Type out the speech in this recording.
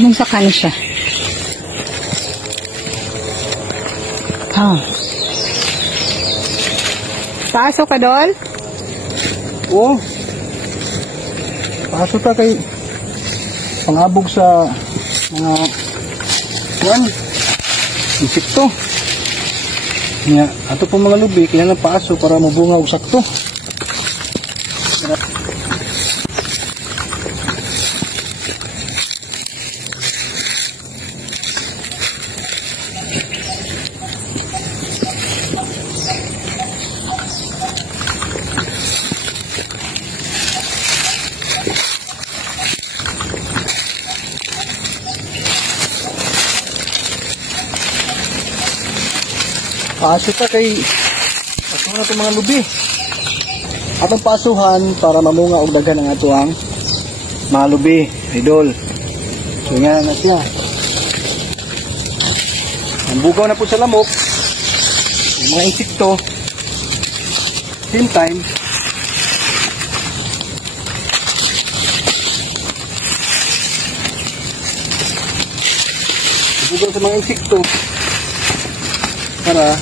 Nung saka na siya. Pasok ka, Dol? Oo. Pasok ka kay pangabog sa mga insekto. Nga, ato po mga lubi, kailangan paaso para mabunga og sakto. Paso ka kay paso na itong mga lubi. Atong pasuhan para mamunga og daghan ang atuang mga lubi, idol. So nga na siya. Ang bugaw na po sa lamok, yung mga insekto, same time, bugaw sa mga insekto para